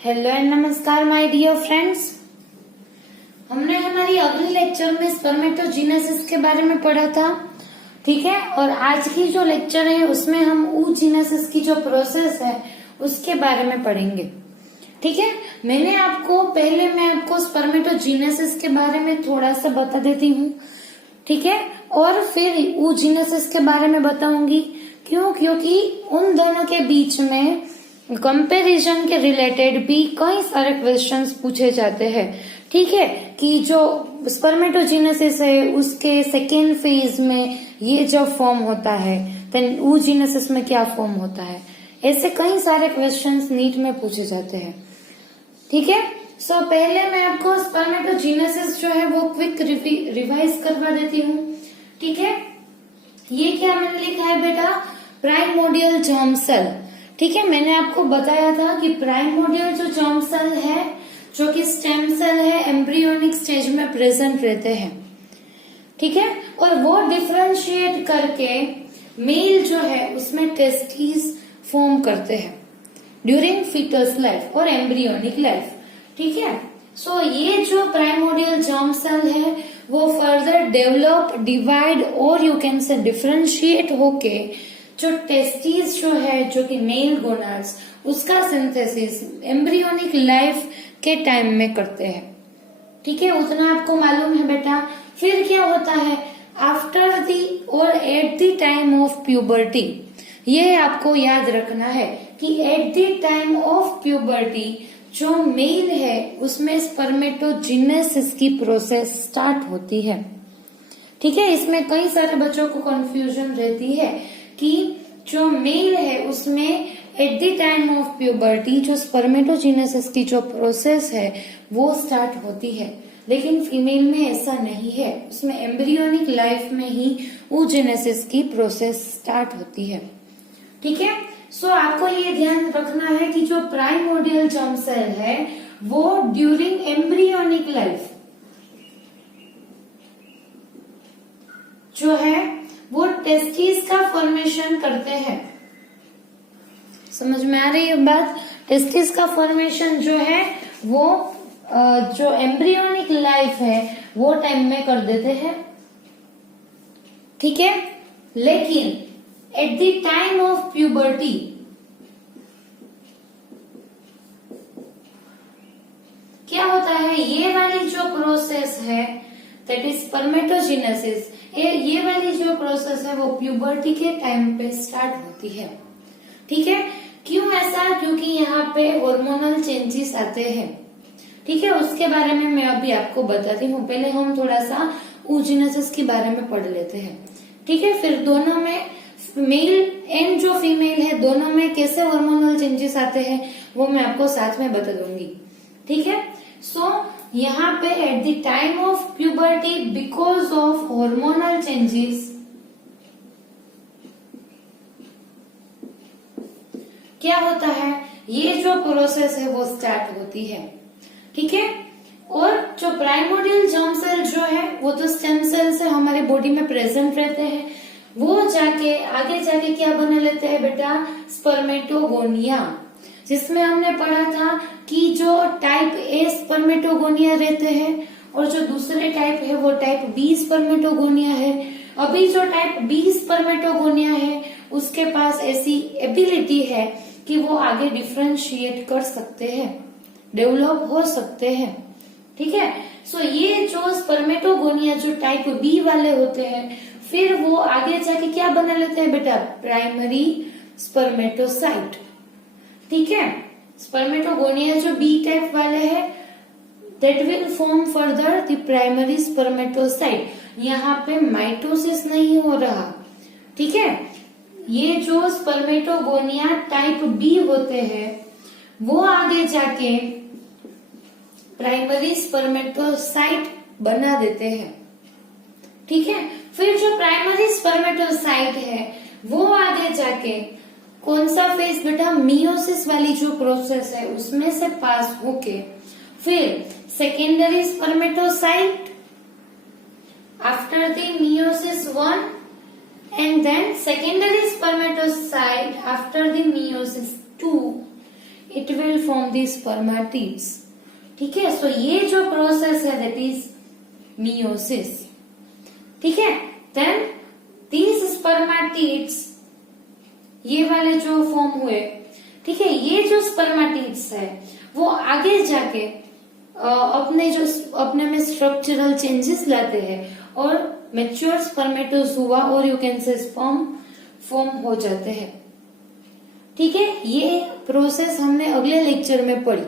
Hello and नमस्कार my dear friends. हमने हमारी अगले लेक्चर में स्पर्मेटोजेनेसिस के बारे में पढ़ा था, ठीक है। और आज की जो लेक्चर है उसमें हम oogenesis की जो प्रोसेस है उसके बारे में पढ़ेंगे, ठीक है। मैं आपको स्पर्मेटोजेनेसिस के बारे में थोड़ा सा बता देती हूँ, ठीक है। और फिर oogenesis के बारे में बताऊंगी। क्योंकि उन दोनों के बीच में कंपैरिजन के रिलेटेड भी कई सारे क्वेश्चंस पूछे जाते हैं, ठीक है। कि जो स्पर्मेटोजेनेसिस है उसके सेकेंड फेज में ये जब फॉर्म होता है देन oogenesis में क्या फॉर्म होता है, ऐसे कई सारे क्वेश्चंस नीट में पूछे जाते हैं, ठीक है। सो पहले मैं आपको स्पर्मेटोजेनेसिस जो है वो क्विक रिवाइज करवा देती हूँ, ठीक है। ये क्या मैंने लिखा है बेटा, प्राइमोर्डियल जर्म सेल, ठीक है। मैंने आपको बताया था कि प्राइमोर्डियल जो जर्म सेल है जो कि स्टेम सेल है एम्ब्रियोनिक स्टेज में प्रेजेंट रहते हैं, ठीक है। और वो डिफरेंशिएट करके मेल जो है उसमें टेस्टिस फॉर्म करते हैं ड्यूरिंग फीटस लाइफ और एम्ब्रियोनिक लाइफ, ठीक है। सो ये जो प्राइमोर्डियल जर्म सेल है वो फर्दर डेवलप, डिवाइड और यू कैन से डिफरेंशिएट होके जो टेस्टिस जो है जो कि मेल गोनाड्स उसका सिंथेसिस एम्ब्रियोनिक लाइफ के टाइम में करते हैं, ठीक है। उतना आपको मालूम है बेटा। फिर क्या होता है आफ्टर दी और eight the time of puberty, ये आपको याद रखना है कि at the time of puberty जो मेल है उसमें स्पर्मेटोजेनेसिस की प्रोसेस स्टार्ट होती है, ठीक है। इसमें कई सारे बच्चों को कंफ्यूजन रहती है कि जो मेल है उसमें eight the time of puberty जो स्पर्मेटोजेनेसिस की जो प्रोसेस है वो स्टार्ट होती है, लेकिन फीमेल में ऐसा नहीं है। उसमें एम्ब्रियोनिक लाइफ में ही oogenesis की प्रोसेस स्टार्ट होती है, ठीक है। सो आपको ये ध्यान रखना है कि जो प्राइमोर्डियल जर्म सेल है वो ड्यूरिंग एम्ब्रियोनिक लाइफ जो है वो टेस्टिस का फॉर्मेशन करते हैं। समझ में आ रही है बात। टेस्टिस का फॉर्मेशन जो है वो जो एम्ब्रियोनिक लाइफ है वो टाइम में कर देते हैं, ठीक है। लेकिन eight the time of puberty क्या होता है, ये वाली जो प्रोसेस है दैट इज स्पर्मेटोजेनेसिस, ये वाली जो प्रोसेस है वो प्यूबर्टी के टाइम पे स्टार्ट होती है, ठीक है। क्यों ऐसा, क्योंकि यहाँ पे हार्मोनल चेंजेस आते हैं, ठीक है। उसके बारे में मैं अभी आपको बताती हूँ। पहले हम थोड़ा सा oogenesis के बारे में पढ़ लेते हैं, ठीक है। फिर दोनों में मेल एंड जो फीमेल है दोनों में कैसे हार्मोनल चेंजेस आते हैं वो मैं आपको साथ में बता दूंगी, ठीक है। सो यहाँ पे eight the time of puberty because of hormonal changes क्या होता है, ये जो प्रोसेस है वो स्टार्ट होती है, ठीक है। और जो प्राइमोर्डियल जर्म सेल जो है वो तो स्टेम सेल से हमारे बॉडी में प्रेजेंट रहते हैं, वो जाके आगे जाके क्या बना लेते हैं बेटा, स्पर्मेटोगोनिया, जिसमें हमने पढ़ा था कि जो टाइप ए स्पर्मेटोगोनिया रहते हैं और जो दूसरे टाइप है वो टाइप बी स्पर्मेटोगोनिया है। अभी जो टाइप बी स्पर्मेटोगोनिया है उसके पास ऐसी एबिलिटी है कि वो आगे डिफरेंशिएट कर सकते हैं, डेवलप हो सकते हैं, ठीक है। सो ये जो स्पर्मेटोगोनिया जो टाइप बी वाले होते हैं फिर वो आगे जाके क्या बना लेते हैं बेटा, प्राइमरी स्पर्मेटोसाइट, ठीक है। स्पर्मेटोगोनिया जो बी टाइप वाले हैं that will form further the primary spermatocyte. यहाँ पे माइटोसिस नहीं हो रहा, ठीक है। ये जो स्पर्मेटोगोनिया टाइप बी होते हैं वो आगे जाके प्राइमरी स्पर्मेटोसाइट बना देते हैं, ठीक है। फिर जो प्राइमरी स्पर्मेटोसाइट है वो आगे जाके कौन सा फेज बेटा, मियोसिस वाली जो प्रोसेस है उसमें से पास होके फिर secondary spermatocyte after the meiosis 1 and then secondary spermatocyte after the meiosis 2 it will form the spermatids. ठीक है, सो ये जो प्रोसेस है दैट इज मियोसिस। ठीक है, देन दीज स्पर्मेटिड्स, ये वाले जो फॉर्म हुए, ठीक है, ये जो स्पर्मेटिड्स है वो आगे जाके अपने में स्ट्रक्चरल चेंजेस लाते हैं और मैच्योर स्पर्मेटोजुआ और यू कैन से स्पर्म फॉर्म हो जाते हैं। ठीक है, ये प्रोसेस हमने अगले लेक्चर में पढ़ी।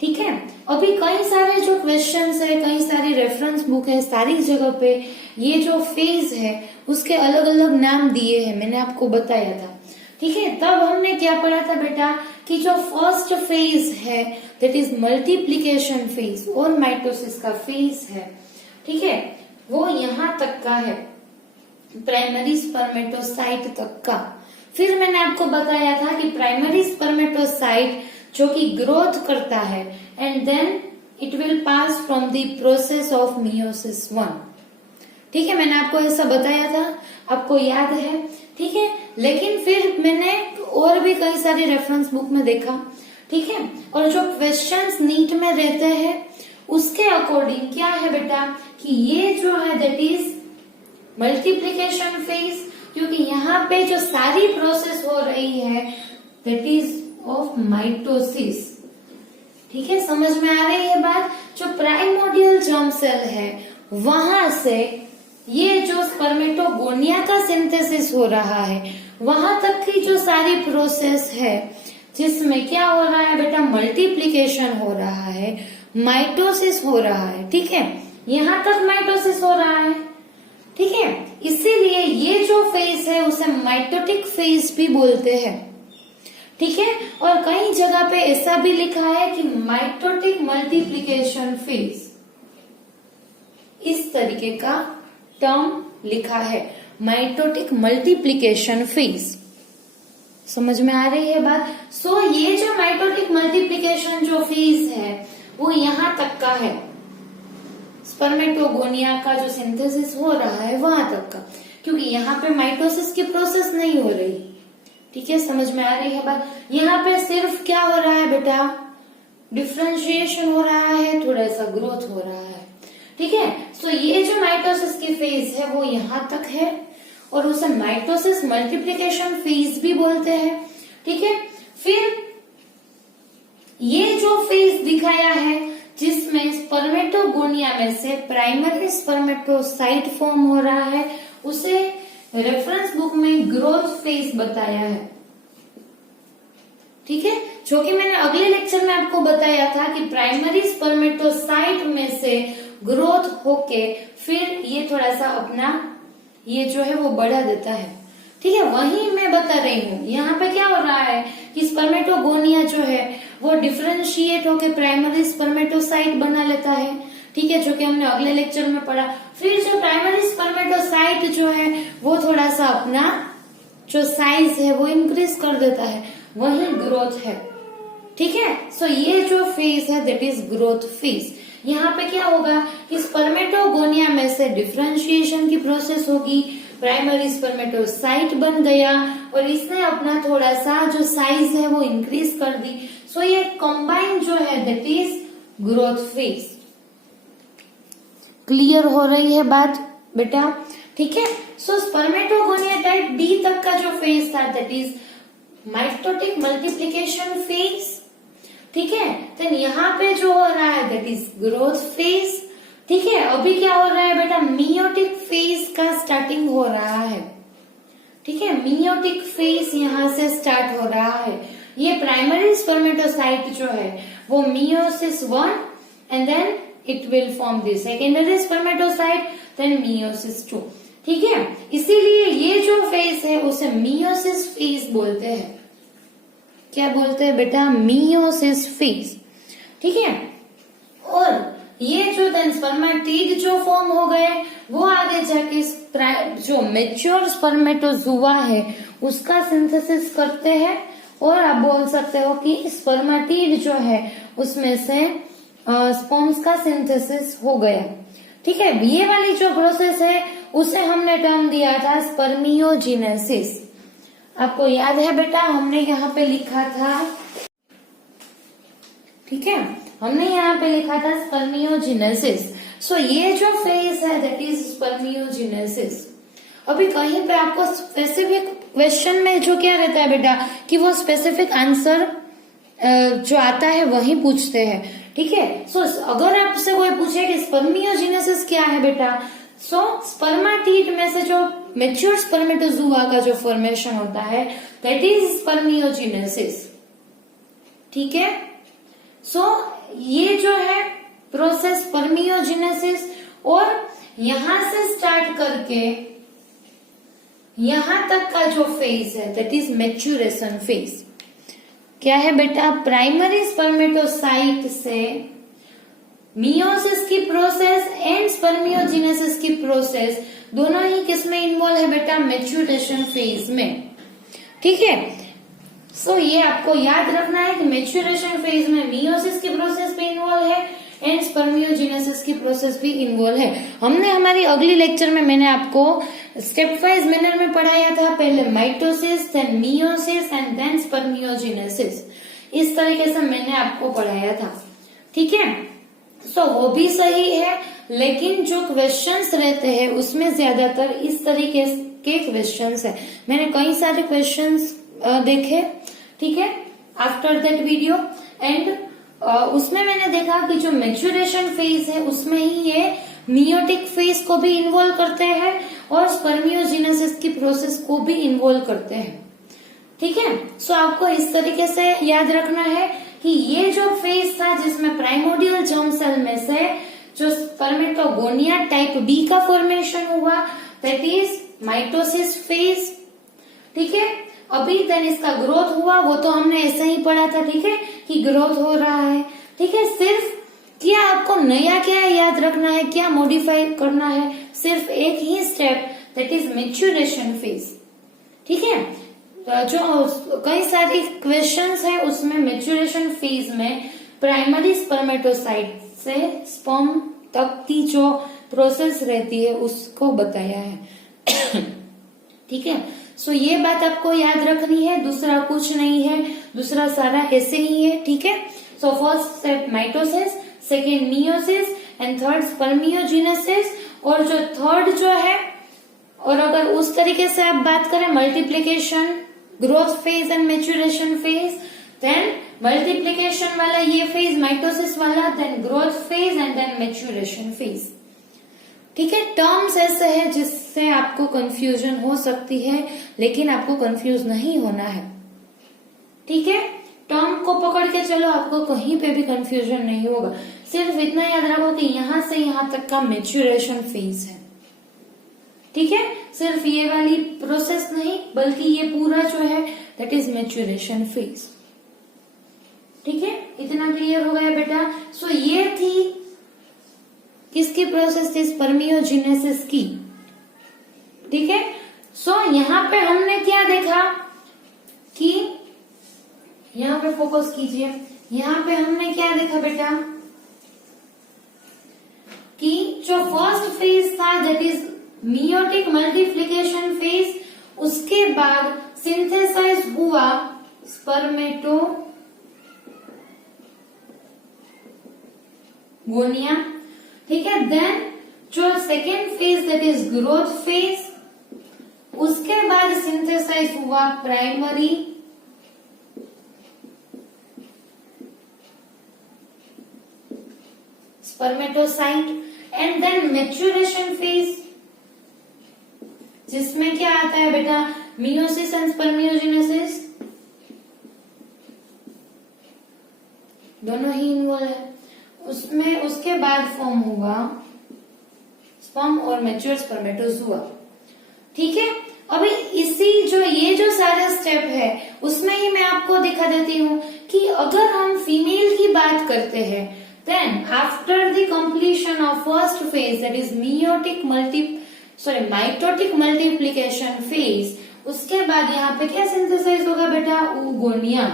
ठीक है, अभी कई सारे जो क्वेश्चंस है, कई सारी रेफरेंस बुक है, सारी जगह पे ये जो फेज है उसके अलग अलग नाम दिए हैं, मैंने आपको बताया था। ठीक है, तब हमने क्या पढ़ा था बेटा कि जो फर्स्ट फेज है दैट इज मल्टीप्लीकेशन फेज और माइटोसिस का फेज है, ठीक है, वो यहां तक का है, प्राइमरी स्पर्मेटोसाइट तक का। फिर मैंने आपको बताया था कि प्राइमरी स्पर्मेटोसाइट जो कि ग्रोथ करता है and then it will pass from the process of meiosis 1। ठीक है, मैंने आपको ऐसा बताया था, आपको याद है। ठीक है, लेकिन फिर मैंने और भी कई सारी रेफरेंस बुक में देखा। ठीक है, और जो क्वेश्चंस नीट में रहते हैं उसके अकॉर्डिंग क्या है बेटा कि ये जो है दैट इज मल्टीप्लीकेशन फेज, क्योंकि यहाँ पे जो सारी प्रोसेस हो रही है दैट इज ऑफ माइटोसिस। ठीक है, समझ में आ रही है बात। जो प्राइमोर्डियल जर्म सेल है वहां से ये जो स्पर्मेटोगोनिया का सिंथेसिस हो रहा है वहां तक की जो सारी प्रोसेस है जिसमें क्या हो रहा है बेटा, मल्टीप्लीकेशन हो रहा है, माइटोसिस हो रहा है। ठीक है, यहाँ तक माइटोसिस हो रहा है। ठीक है, इसीलिए ये जो फेज है उसे माइटोटिक फेज भी बोलते हैं। ठीक है, और कई जगह पे ऐसा भी लिखा है कि माइटोटिक मल्टीप्लीकेशन फेज, इस तरीके का टर्म लिखा है, माइटोटिक मल्टीप्लीकेशन फेज। समझ में आ रही है बात। सो ये जो माइटोटिक मल्टीप्लीकेशन जो फेज है वो यहां तक का है, स्पर्मेटोगोनिया का जो सिंथेसिस हो रहा है वहां तक का, क्योंकि यहाँ पे माइटोसिस की प्रोसेस नहीं हो रही। ठीक है, समझ में आ रही है बात। यहाँ पे सिर्फ क्या हो रहा है बेटा, डिफ्रेंशिएशन हो रहा है, थोड़ा सा ग्रोथ हो रहा है। ठीक है, सो ये जो माइटोसिस की फेज है वो यहां तक है और उसे माइटोसिस मल्टीप्लीकेशन फेज भी बोलते हैं। ठीक है, फिर ये जो फेज दिखाया है जिसमें स्पर्मेटोगोनिया में से प्राइमरी स्पर्मेटोसाइट फॉर्म हो रहा है उसे रेफरेंस बुक में ग्रोथ फेज बताया है। ठीक है, जो कि मैंने अगले लेक्चर में आपको बताया था कि प्राइमरी स्पर्मेटोसाइट में से ग्रोथ होके फिर ये थोड़ा सा अपना ये जो है वो बढ़ा देता है। ठीक है, वही मैं बता रही हूँ। यहाँ पे क्या हो रहा है कि स्पर्मेटोगोनिया जो है वो डिफरेंशिएट होके प्राइमरी स्पर्मेटोसाइट बना लेता है। ठीक है, जो कि हमने अगले लेक्चर में पढ़ा। फिर जो प्राइमरी स्पर्मेटोसाइट जो है वो थोड़ा सा अपना जो साइज है वो इंक्रीज कर देता है, वही ग्रोथ है। ठीक है, सो ये जो फेज है दैट इज ग्रोथ फेज। यहाँ पे क्या होगा कि स्पर्मेटोगोनिया में से डिफरेंशिएशन की प्रोसेस होगी, प्राइमरी स्पर्मेटोसाइट बन गया और इसने अपना थोड़ा सा जो साइज है वो इंक्रीज कर दी। सो ये कंबाइन जो है that is growth phase. Clear हो रही है बात बेटा। ठीक है, सो स्पर्मेटोगोनिया टाइप डी तक का जो फेज था that is mitotic multiplication phase. ठीक है, देन यहाँ पे जो हो रहा है दैट इज ग्रोथ फेज। ठीक है, अभी क्या हो रहा है बेटा, मियोटिक फेज का स्टार्टिंग हो रहा है। ठीक है, मियोटिक फेज यहाँ से स्टार्ट हो रहा है। ये प्राइमरी स्पर्मेटोसाइट जो है वो meiosis 1 and then it will form the secondary spermatocyte, then meiosis 2। ठीक है, इसीलिए ये जो फेज है उसे मियोसिस फेज बोलते हैं। क्या बोलते हैं बेटा, मियोसिस फेज। ठीक है, और ये जो देन स्पर्मेटिड जो फॉर्म हो गए वो आगे जाके जो मेच्योर स्पर्मेटोजुआ है उसका सिंथेसिस करते हैं और आप बोल सकते हो कि स्पर्मेटिड जो है उसमें से स्पर्म्स का सिंथेसिस हो गया। ठीक है, ये वाली जो प्रोसेस है उसे हमने टर्म दिया था स्पर्मियोजेनेसिस। आपको याद है बेटा, हमने यहाँ पे लिखा था ठीक है, हमने यहाँ पे लिखा था स्पर्मियोजेनेसिस। सो ये जो फेज है दैट इज स्पर्मियोजेनेसिस। अभी कहीं पे आपको स्पेसिफिक क्वेश्चन में जो क्या रहता है बेटा कि वो स्पेसिफिक आंसर जो आता है वही पूछते हैं, ठीक है। सो अगर आपसे कोई पूछे कि स्पर्मियोजेनेसिस क्या है बेटा, सो स्पर्माटीड में से जो मेच्योर स्पर्मेटोजुआ का जो फॉर्मेशन होता है दैट इज स्पर्मियोजेनेसिस, ठीक है। सो ये जो है प्रोसेस स्पर्मियोजेनेसिस, और यहां से स्टार्ट करके यहां तक का जो फेज है दैट इज मैच्योरेशन फेज। क्या है बेटा, प्राइमरी स्पर्मेटोसाइट से मियोसिस की प्रोसेस एंड स्पर्मियोजेनेसिस की प्रोसेस दोनों ही किसमें इन्वॉल्व है बेटा, मैच्योरेशन फेज में, ठीक है। सो ये आपको याद रखना है कि मैच्योरेशन फेज में मियोसिस की प्रोसेस भी इन्वॉल्व है एंड स्पर्मियोजेनेसिस की प्रोसेस भी इन्वॉल्व है। हमने हमारी अगली लेक्चर में मैंने आपको स्टेप वाइज मैनर में पढ़ाया था, पहले mitosis, then meiosis and then spermiogenesis. इस तरीके से मैंने आपको पढ़ाया था, ठीक है। सो वो भी सही है, लेकिन जो क्वेश्चंस रहते हैं उसमें ज्यादातर इस तरीके के क्वेश्चंस है। मैंने कई सारे क्वेश्चंस देखे, ठीक है, आफ्टर दैट वीडियो, एंड उसमें मैंने देखा कि जो मैच्योरेशन फेज है उसमें ही ये मियोटिक फेज को भी इन्वॉल्व करते हैं और स्पर्मियोजेनेसिस की प्रोसेस को भी इन्वॉल्व करते हैं, ठीक है। सो आपको इस तरीके से याद रखना है कि ये जो फेज था जिसमें प्राइमोडियल जर्म सेल में से जो स्पर्मेटोगोनिया टाइप बी का फॉर्मेशन हुआ दैट इज माइटोसिस फेज, ठीक है। अभी देन इसका ग्रोथ हुआ, वो तो हमने ऐसे ही पढ़ा था, ठीक है, कि ग्रोथ हो रहा है, ठीक है। सिर्फ क्या आपको नया क्या याद रखना है, क्या मॉडिफाई करना है, सिर्फ एक ही step that is maturation phase, ठीक है। तो जो कई सारी क्वेश्चंस है उसमें मैच्योरेशन फेज में प्राइमरी स्पर्मेटोसाइट से स्पर्म तक की जो प्रोसेस रहती है उसको बताया है, ठीक है। सो ये बात आपको याद रखनी है, दूसरा कुछ नहीं है, दूसरा सारा ऐसे ही है, ठीक है। So first step mitosis, second meiosis and third spermiogenesis, और जो थर्ड जो है, और अगर उस तरीके से आप बात करें multiplication, growth phase and maturation phase, then multiplication वाला ये फेज माइटोसिस वाला, then growth phase and then maturation phase, ठीक है। टर्म्स ऐसे है जिससे आपको कंफ्यूजन हो सकती है, लेकिन आपको कंफ्यूज नहीं होना है, ठीक है। टर्म को पकड़ के चलो, आपको कहीं पे भी कंफ्यूजन नहीं होगा। सिर्फ इतना याद रखो कि यहां से यहां तक का मैच्योरेशन फेज है, ठीक है। सिर्फ ये वाली प्रोसेस नहीं बल्कि ये पूरा जो है दैट इज मैच्योरेशन फेज, ठीक है। इतना क्लियर हो गया बेटा। सो ये थी किसकी प्रोसेस थी, स्पर्मियोजेनेसिस की, ठीक है। सो यहाँ पे हमने क्या देखा कि यहाँ पे फोकस कीजिए, यहाँ पे हमने क्या देखा बेटा कि जो फर्स्ट फेज था that is meiotic multiplication phase, उसके बाद सिंथेसाइज हुआ स्पर्मेटोगोनिया, ठीक है। देन जो second phase that is growth phase, उसके बाद सिंथेसाइज हुआ primary spermatocyte, and then maturation phase जिसमें क्या आता है बेटा, मियोसिस एंड स्पर्मियोजेनेसिस दोनों ही इन्वॉल्व है उसमें। उसके बाद फॉर्म हुआ स्पर्म और मैच्योर स्पर्मेटोजुआ, ठीक है। अभी इसी जो ये जो सारे स्टेप है उसमें ही मैं आपको दिखा देती हूँ कि अगर हम फीमेल की बात करते हैं then after the completion of first phase that is mitotic multiplication phase, उसके बाद यहाँ पे क्या सिंथेसाइज होगा बेटा, oogonia,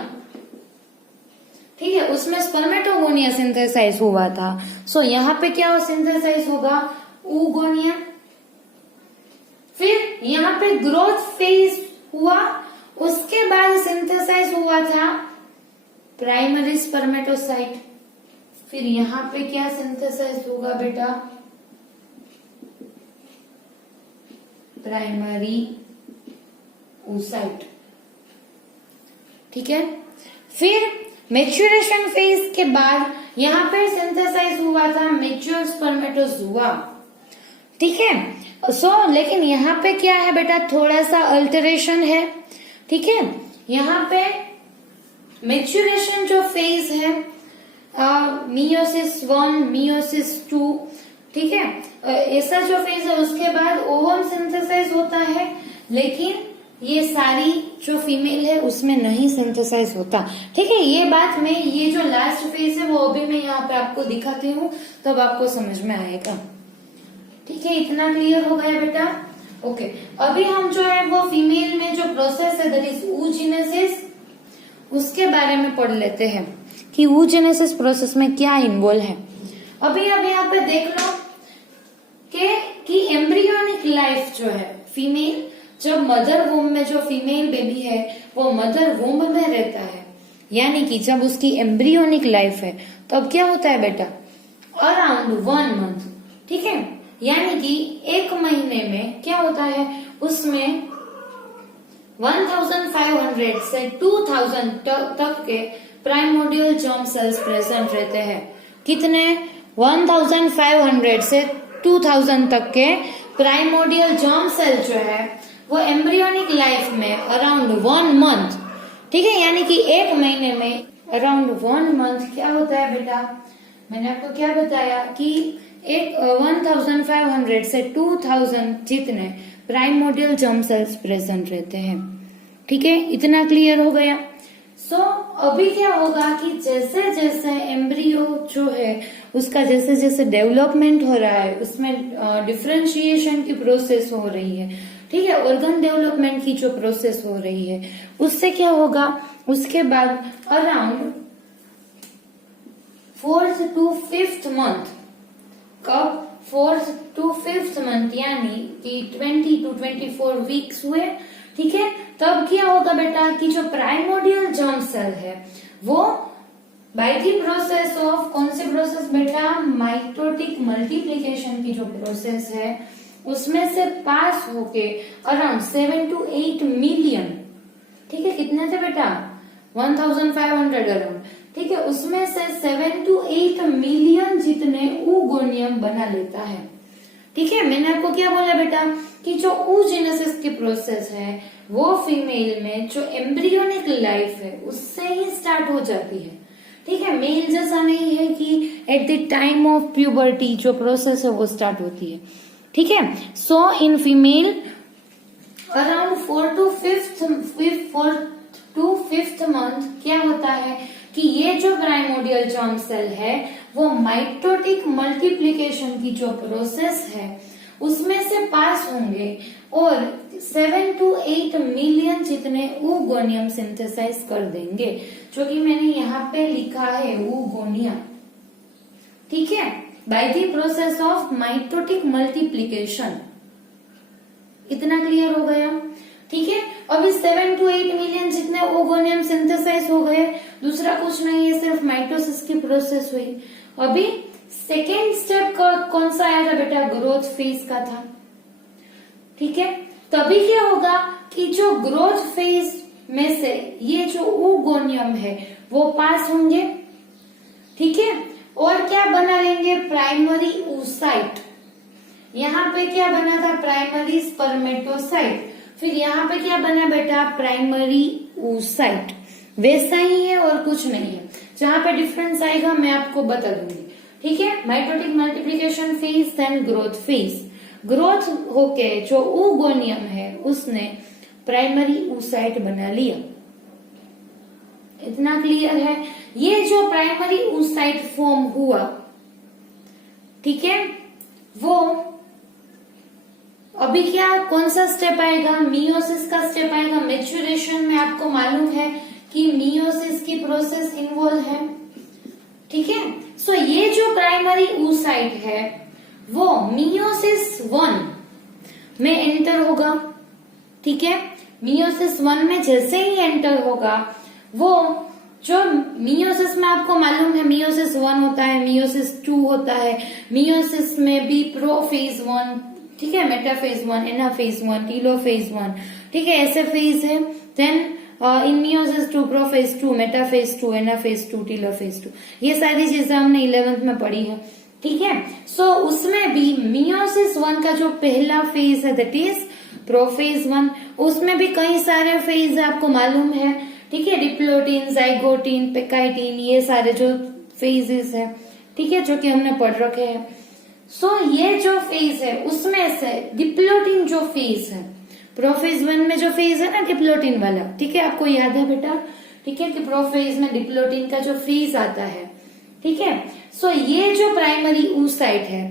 ठीक है। उसमें स्पर्मेटोगोनिया सिंथेसाइज हुआ था। सो यहाँ पे क्या सिंथेसाइज होगा, oogonia। फिर यहाँ पे ग्रोथ फेज हुआ, उसके बाद सिंथेसाइज हुआ था प्राइमरी स्पर्मेटोसाइट, फिर यहाँ पे क्या सिंथेसाइज होगा बेटा, प्राइमरी oocyte। ठीक है, फिर मेच्योरेशन फेज के बाद यहाँ पे सिंथेसाइज हुआ था मेच्योर स्पर्मेटोजुआ। ठीक है, लेकिन यहाँ पे क्या है बेटा, थोड़ा सा अल्टरेशन है। ठीक है, यहाँ पे मेच्योरेशन जो फेज है, मियोसिस 1, मियोसिस 2, ठीक है, ऐसा जो फेज है, उसके बाद ओवम सिंथेसाइज होता है, लेकिन ये सारी जो फीमेल है उसमें नहीं सिंथेसाइज होता। ठीक है, ये बात में, ये जो लास्ट फेज है वो अभी मैं यहाँ पे आपको दिखाती हूँ, तब आपको समझ में आएगा। ठीक है, इतना क्लियर हो गया बेटा। ओके, अभी हम जो है वो फीमेल में जो प्रोसेस है, दैट इज oogenesis, उसके बारे में पढ़ लेते हैं कि oogenesis प्रोसेस में क्या इन्वॉल्व है। अभी अब यहाँ पे देख लो कि एम्ब्रियोनिक लाइफ जो है, फीमेल जब मदर वूम में, जो फीमेल बेबी है वो मदर वूम में रहता है, यानी कि जब उसकी एम्ब्रियोनिक लाइफ है, तब क्या होता है बेटा, अराउंड 1 मंथ। ठीक है, यानी कि 1 महीने में क्या होता है, उसमें 1500 से 2000 तक के प्राइमोर्डियल जर्म सेल्स प्रेजेंट रहते हैं। कितने, 1500 से 2000 तक के प्राइमोर्डियल जर्म सेल जो है वो एम्ब्रियोनिक लाइफ में अराउंड 1 मंथ, ठीक है, यानी कि 1 महीने में अराउंड 1 मंथ क्या होता है बेटा, मैंने आपको क्या बताया कि 1500 से 2000 जितने प्राइमोर्डियल जर्म सेल्स प्रेजेंट रहते हैं। ठीक है, इतना क्लियर हो गया। अभी क्या होगा कि जैसे जैसे एम्ब्रियो जो है उसका जैसे जैसे डेवलपमेंट हो रहा है, उसमें डिफरेंशिएशन की प्रोसेस हो रही है, ठीक है, ऑर्गन डेवलपमेंट की जो प्रोसेस हो रही है, उससे क्या होगा, उसके बाद around 4th to 5th month, कब, 4th to 5th मंथ, यानी कि 20 to 24 वीक्स हुए। ठीक है, तब क्या होगा बेटा कि जो प्राइमोर्डियल जर्म सेल है वो बाय द प्रोसेस ऑफ, कौन से प्रोसेस बेटा, माइटोटिक मल्टीप्लिकेशन की जो प्रोसेस है उसमें से पास होके अराउंड 7 to 8 मिलियन, ठीक है, कितने थे बेटा, 1500 अराउंड, ठीक है, उसमें से 7 to 8 मिलियन जितने oogonia बना लेता है। ठीक है, मैंने आपको क्या बोला बेटा कि जो oogenesis की प्रोसेस है वो फीमेल में जो एम्ब्रियोनिक लाइफ है उससे ही स्टार्ट हो जाती है। ठीक है, मेल जैसा नहीं है कि at the time of puberty जो प्रोसेस है वो स्टार्ट होती है। ठीक है, so in female around 4 to 5th month क्या होता है कि ये जो प्राइमोर्डियल जर्म सेल है वो माइटोटिक मल्टीप्लिकेशन की जो प्रोसेस है उसमें से पास होंगे और 7 to 8 मिलियन जितने oogonia सिंथेसाइज कर देंगे, जो कि मैंने यहाँ पे लिखा है oogonia। ठीक है, by the process of mitotic multiplication. इतना क्लियर हो गया। ठीक है, अभी 7 to 8 मिलियन जितने oogonia सिंथेसाइज हो गए, दूसरा कुछ नहीं है, सिर्फ माइटोसिस की प्रोसेस हुई। अभी सेकेंड स्टेप कौन सा आया था बेटा, ग्रोथ फेज का था। ठीक है, तभी क्या होगा कि जो ग्रोथ फेज में से ये जो oogonia है वो पास होंगे। ठीक है, और क्या बना लेंगे, प्राइमरी oocyte। यहाँ पे क्या बना था, प्राइमरी स्पर्मेटोसाइट, फिर यहाँ पे क्या बना बेटा, प्राइमरी oocyte। वैसा ही है और कुछ नहीं है, जहाँ पे डिफरेंस आएगा मैं आपको बता दूंगी। ठीक है, mitotic multiplication phase then growth phase. Growth होके जो oogonia है उसने प्राइमरी oocyte बना लिया। इतना क्लियर है। ये जो प्राइमरी oocyte फॉर्म हुआ, ठीक है, वो अभी क्या, कौन सा स्टेप आएगा, मियोसिस का स्टेप आएगा। मेच्योरेशन में आपको मालूम है कि मियोसिस की प्रोसेस इन्वॉल्व है। ठीक है, सो ये जो प्राइमरी oocyte है वो मियोसिस 1 में एंटर होगा। ठीक है, मियोसिस 1 में जैसे ही एंटर होगा वो जो मियोसिस में आपको मालूम है मियोसिस 1 होता है, मियोसिस 2 होता है, मियोसिस में भी प्रोफेज 1, ठीक है, मेटाफेज 1, एनाफेज 1, टीलोफेज 1, ठीक है, ऐसे फेज है। Then in meiosis 2 prophase 2, metaphase 2, anaphase 2, telophase 2, ये सारी चीजें हमने 11th में पढ़ी है, ठीक है। सो उसमें भी मियोसिस 1 का जो पहला फेज है दैट इज प्रोफेज 1, उसमें भी कई सारे फेज आपको मालूम है, ठीक है, डिप्लोटिन, जाइगोटिन, पेकाइटिन, ये सारे जो फेजेस है, ठीक है, जो कि हमने पढ़ रखे हैं। सो ये जो फेज है उसमें से डिप्लोटिन जो फेज है, प्रोफेज 1 में जो फेज है ना डिप्लोटिन वाला, ठीक है, आपको याद है बेटा, ठीक है, कि प्रोफेज में डिप्लोटिन का जो फेज आता है, ठीक है। सो ये जो प्राइमरी oocyte है,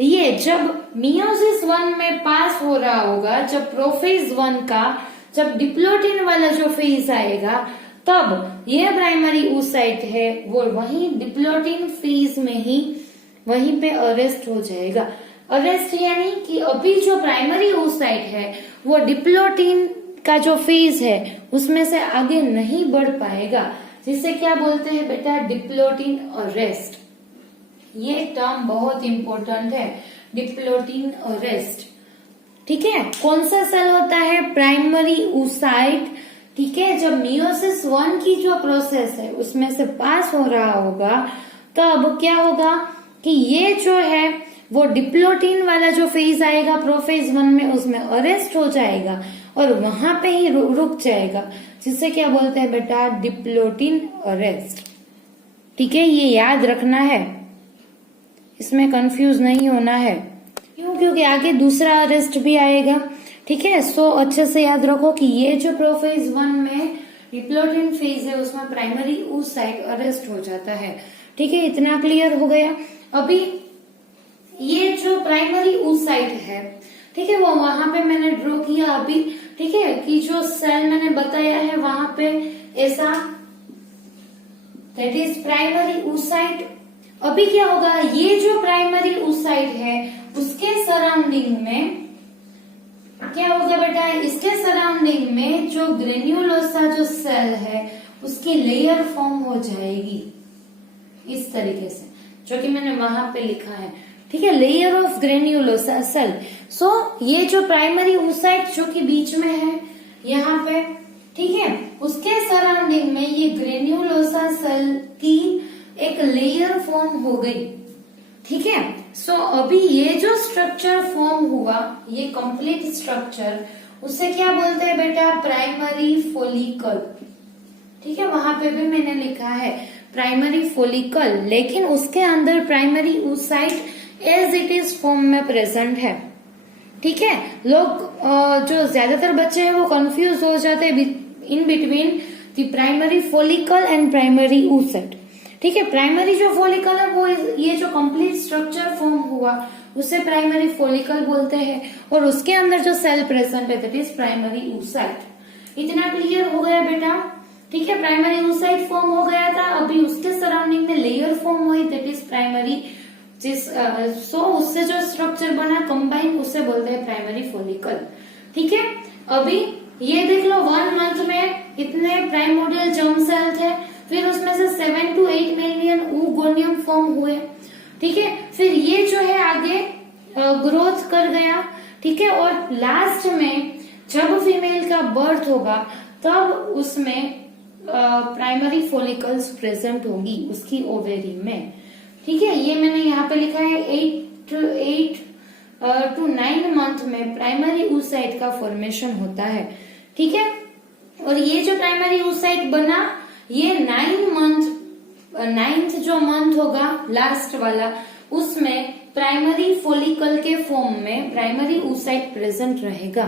ये जब मियोसिस 1 में पास हो रहा होगा, जब प्रोफेज 1 का जब डिप्लोटिन वाला जो फेज आएगा, तब ये प्राइमरी oocyte है वो वही डिप्लोटिन फेज में ही वहीं पे अरेस्ट हो जाएगा। अरेस्ट यानी कि अभी जो प्राइमरी oocyte है वो डिप्लोटिन का जो फेज है उसमें से आगे नहीं बढ़ पाएगा, जिसे क्या बोलते हैं बेटा, डिप्लोटिन अरेस्ट। ये टर्म बहुत इंपॉर्टेंट है, डिप्लोटिन अरेस्ट, ठीक है। कौन सा सेल होता है, प्राइमरी oocyte, ठीक है। जब मियोसिस 1 की जो प्रोसेस है उसमें से पास हो रहा होगा, तब क्या होगा कि ये जो है वो डिप्लोटिन वाला जो फेज आएगा प्रोफेज 1 में, उसमें अरेस्ट हो जाएगा और वहां पे ही रुक जाएगा, जिसे क्या बोलते हैं बेटा, डिप्लोटिन अरेस्ट, ठीक है। ये याद रखना है, इसमें कंफ्यूज नहीं होना है, क्यों, क्योंकि आगे दूसरा अरेस्ट भी आएगा, ठीक है। सो अच्छे से याद रखो कि ये जो प्रोफेज 1 में डिप्लोटिन फेज है उसमें प्राइमरी oocyte अरेस्ट हो जाता है, ठीक है। इतना क्लियर हो गया। अभी ये जो प्राइमरी oocyte है, ठीक है, वो वहां पे मैंने ड्रॉ किया अभी, ठीक है, कि जो सेल मैंने बताया है वहां पे ऐसा, दैट इज प्राइमरी oocyte। अभी क्या होगा, ये जो प्राइमरी oocyte है उसके सराउंडिंग में क्या होगा बेटा, इसके सराउंडिंग में जो ग्रेन्युलोसा जो सेल है उसकी लेयर फॉर्म हो जाएगी इस तरीके से, जो कि मैंने वहां पे लिखा है, ठीक है, लेयर ऑफ ग्रेन्युलोसा सेल। सो ये जो प्राइमरी oocyte जो कि बीच में है यहाँ पे, ठीक है, उसके सराउंडिंग में ये ग्रेन्युलोसा सेल की एक लेयर फॉर्म हो गई, ठीक है। सो अभी ये जो स्ट्रक्चर फॉर्म हुआ, ये कंप्लीट स्ट्रक्चर, उसे क्या बोलते हैं बेटा, प्राइमरी फोलिकल, ठीक है। वहां पे भी मैंने लिखा है प्राइमरी फोलिकल, लेकिन उसके अंदर primary oocyte as it is form में प्रेजेंट है, ठीक है। लोग जो ज्यादातर बच्चे हैं वो कंफ्यूज हो जाते हैं in between the primary follicle and primary oocyte, ठीक है। प्राइमरी जो फोलिकल है वो ये जो कंप्लीट स्ट्रक्चर फॉर्म हुआ उसे प्राइमरी फोलिकल बोलते हैं, और उसके अंदर जो सेल प्रेजेंट है दैट इज प्राइमरी oocyte। इतना क्लियर हो गया बेटा, ठीक है। प्राइमरी oocyte फॉर्म हो गया था, अभी उसके सराउंडिंग में लेयर फॉर्म हुई दैट इज प्राइमरी, सो उससे जो स्ट्रक्चर बना कंबाइन, उसे बोलते हैं प्राइमरी फोलिकल, ठीक है। अभी ये देख लो 1 मंथ में इतने प्राइमोर्डियल जर्म सेल थे, फिर उसमें से 7 to 8 मिलियन oogonia फॉर्म हुए, ठीक है। फिर ये जो है आगे ग्रोथ कर गया, ठीक है, और लास्ट में जब फीमेल का बर्थ होगा तब उसमें प्राइमरी फोलिकल्स प्रेजेंट होगी उसकी ओवेरी में, ठीक है। ये मैंने यहाँ पे लिखा है 8 to 9 मंथ में प्राइमरी oocyte का फॉर्मेशन होता है, ठीक है। और ये जो प्राइमरी oocyte बना, ये 9th जो मंथ होगा लास्ट वाला, उसमें प्राइमरी फोलिकल के फॉर्म में प्राइमरी oocyte प्रेजेंट रहेगा,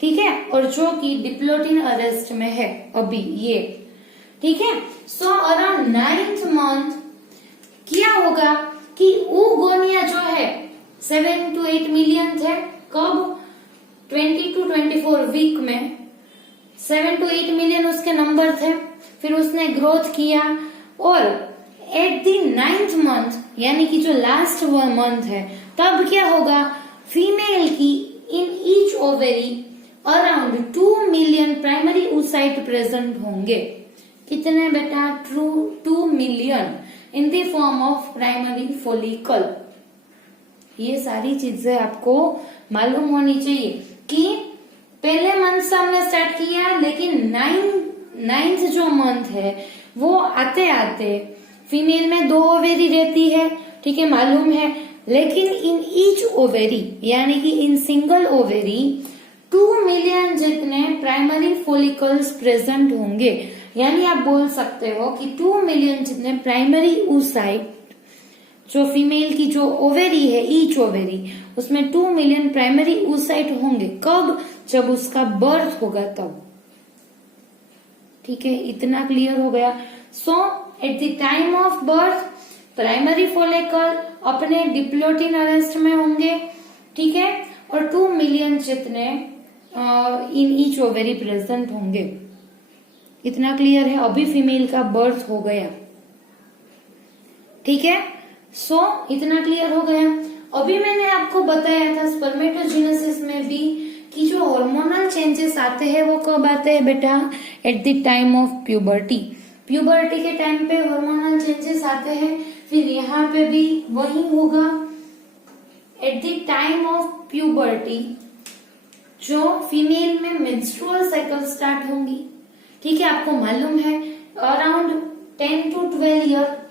ठीक है, और जो कि डिप्लोटिन अरेस्ट में है अभी ये, ठीक है। सो अराउंड 9th मंथ क्या होगा कि oogonia जो है 7 to 8 मिलियन थे, कब 20 to 24 वीक में 7 to 8 मिलियन उसके नंबर थे, फिर उसने ग्रोथ किया, और एट द 9th मंथ यानी कि जो लास्ट मंथ है, तब क्या होगा, फीमेल की in each ovary around 2 million primary oocyte present होंगे, कितने बेटा? 2 million in the form of primary follicle. ये सारी चीजें आपको मालूम होनी चाहिए कि पहले मंथ से हमने स्टार्ट किया, लेकिन नाइन्थ जो मंथ है वो आते आते फीमेल में 2 ओवेरी रहती है, ठीक है, मालूम है। लेकिन इन ईच ओवेरी यानी कि इन सिंगल ओवेरी 2 मिलियन जितने प्राइमरी फॉलिकल्स प्रेजेंट होंगे। यानी आप बोल सकते हो कि 2 मिलियन जितने प्राइमरी oocyte जो फीमेल की जो ओवेरी है, ईच ओवेरी, उसमें 2 मिलियन प्राइमरी oocyte होंगे। कब? जब उसका बर्थ होगा तब। ठीक है, इतना क्लियर हो गया। So at the time of birth primary follicle अपने डिप्लोटिन अरेस्ट में होंगे, ठीक है, और 2 मिलियन जितने इन ईच ओवेरी प्रेजेंट होंगे। इतना क्लियर है। अभी फीमेल का बर्थ हो गया, ठीक है। सो इतना क्लियर हो गया। अभी मैंने आपको बताया था स्पर्मेटोजेनेसिस में भी कि जो हार्मोनल चेंजेस आते हैं वो कब आते हैं बेटा? Eight the time of puberty. Puberty के टाइम पे हार्मोनल चेंजेस आते हैं। फिर यहाँ पे भी वही होगा eight the time of puberty, जो फीमेल में मेंस्ट्रुअल साइकिल स्टार्ट होंगी, ठीक है। आपको मालूम है अराउंड 10 to 12 ईयर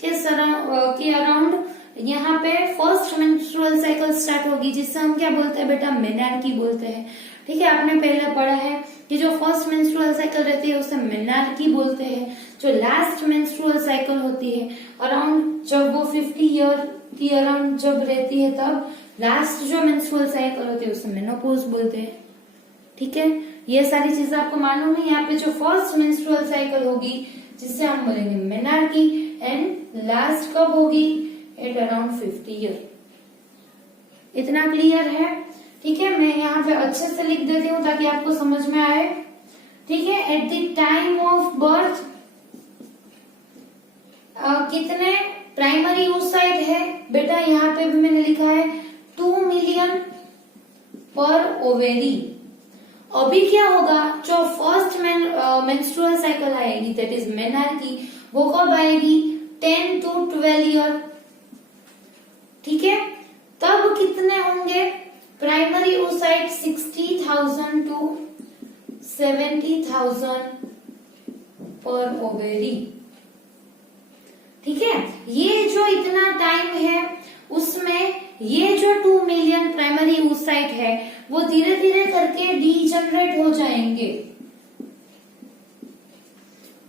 के अराउंड यहाँ पे फर्स्ट मेंस्ट्रुअल साइकिल स्टार्ट होगी, जिससे हम क्या बोलते हैं बेटा? मेनार्की बोलते हैं, ठीक है। आपने पहले पढ़ा है कि जो फर्स्ट मेंस्ट्रुअल साइकिल रहती है उसे मेनार्की बोलते हैं। जो लास्ट मेंस्ट्रुअल साइकिल होती है अराउंड जब वो 50 ईयर की अराउंड जब रहती है, तब लास्ट जो मेंस्ट्रुअल साइकिल होती है उसे मेनोपॉज बोलते हैं, ठीक है। ये सारी चीजें आपको मालूम है। यहाँ पे जो फर्स्ट मेंस्ट्रुअल साइकिल होगी जिससे हम बोलेंगे मेनार्की, एंड लास्ट कब होगी? At around 50 year. इतना क्लियर है, ठीक है। मैं यहाँ पे अच्छे से लिख देती हूँ ताकि आपको समझ में आए, ठीक है। Eight the time of birth कितने प्राइमरी oocyte है बेटा? यहाँ पे भी मैंने लिखा है 2 मिलियन पर ओवेरी। अभी क्या होगा? जो फर्स्ट मेंस्ट्रुअल साइकिल आएगी दैट इज मेनार्की, वो कब आएगी? 10 to 12 ईयर, ठीक है। तब कितने होंगे प्राइमरी oocyte? 60,000 to 70,000 पर ओवेरी, ठीक है। ये जो इतना टाइम है उसमें ये जो 2 मिलियन प्राइमरी oocyte है वो धीरे धीरे करके डीजनरेट हो जाएंगे,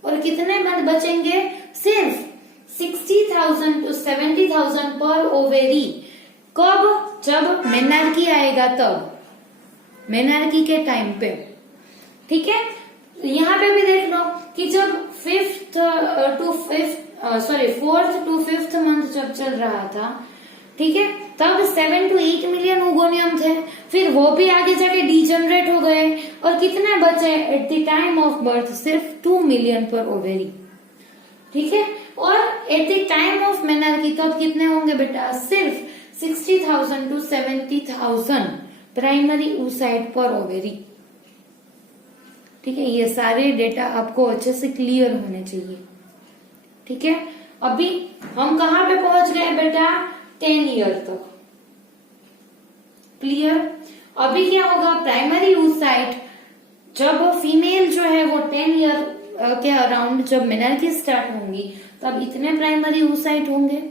और कितने मत बचेंगे? सिर्फ 60,000 to 70,000 पर ओवेरी। कब? जब मेनार्की आएगा तब, मेनार्की के टाइम पे, ठीक है। यहाँ पे भी देख लो कि जब 4th to 5th मंथ जब चल रहा था, ठीक है, तब 7 to 8 मिलियन ओगोनियम थे। फिर वो भी आगे जाके डीजनरेट हो गए, और कितने बचे eight the time of birth? सिर्फ 2 मिलियन पर ओवेरी, ठीक है। और eight the time of menarche तब कितने होंगे बेटा? सिर्फ 60,000 to 70,000 प्राइमरी oocyte पर ओवेरी, ठीक है। ये सारे डेटा आपको अच्छे से क्लियर होने चाहिए, ठीक है। अभी हम कहाँ पे पहुंच गए बेटा? 10 ईयर तक, क्लियर। अभी क्या होगा? प्राइमरी oocyte जब फीमेल जो है वो 10 ईयर के अराउंड जब मेनार्की स्टार्ट होंगी तब इतने प्राइमरी oocyte होंगे,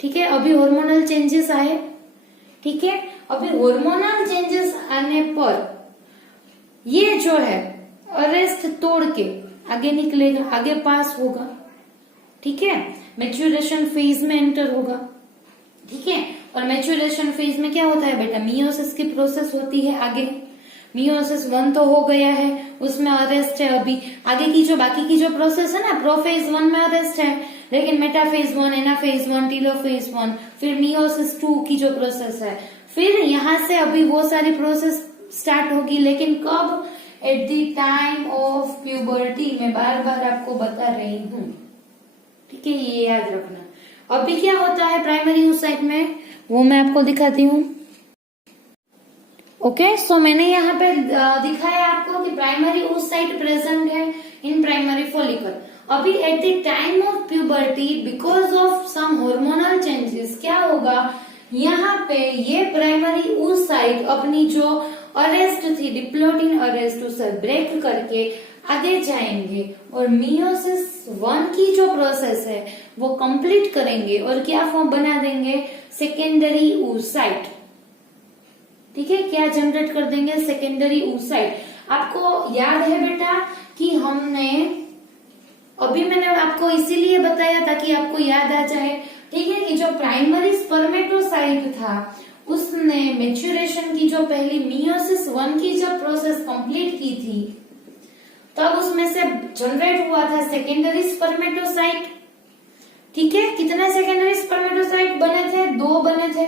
ठीक है। अभी हार्मोनल चेंजेस आए, ठीक है। अभी हार्मोनल चेंजेस आने पर ये जो है अरेस्ट तोड़ के आगे निकलेगा, आगे पास होगा, ठीक है। मैच्योरेशन फेज में एंटर होगा, ठीक है। और मैच्योरेशन फेज में क्या होता है बेटा? मियोसिस की प्रोसेस होती है आगे। मियोसिस 1 तो हो गया है, उसमें अरेस्ट है। अभी आगे की जो बाकी की जो प्रोसेस है ना, प्रोफेज 1 में अरेस्ट है, लेकिन मेटाफेज 1, एनाफेज 1, टीलोफेज 1, फिर मियोसिस 2 की जो प्रोसेस है, फिर यहाँ से अभी वो सारी प्रोसेस स्टार्ट होगी। लेकिन कब? Eight the time of puberty. मैं बार बार आपको बता रही हूँ, ठीक है, ये याद रखना। अभी क्या होता है प्राइमरी oocyte में, वो मैं आपको दिखाती हूँ। ओके, सो मैंने यहाँ पे दिखाया आपको कि प्राइमरी oocyte प्रेजेंट है इन प्राइमरी फॉलिकल। अभी at the time of puberty because of some hormonal changes क्या होगा, यहाँ पे ये प्राइमरी oocyte अपनी जो अरेस्ट थी, डिप्लोटिन अरेस्ट, उसे ब्रेक करके आगे जाएंगे और मियोसिस 1 की जो प्रोसेस है वो कंप्लीट करेंगे और क्या फॉर्म बना देंगे, सेकेंडरी oocyte। ठीक है, क्या जनरेट कर देंगे, सेकेंडरी oocyte। आपको याद है बेटा कि हमने अभी मैंने आपको इसीलिए बताया ताकि आपको याद आ जाए, ठीक है, कि जो प्राइमरी स्पर्मेटोसाइट था उसने मेच्योरेशन की जो पहली मियोसिस 1 की जो प्रोसेस कंप्लीट की थी तब उसमें से जनरेट हुआ था सेकेंडरी स्पर्मेटोसाइट। ठीक है, कितने सेकेंडरी स्पर्मेटोसाइट बने थे, 2 बने थे,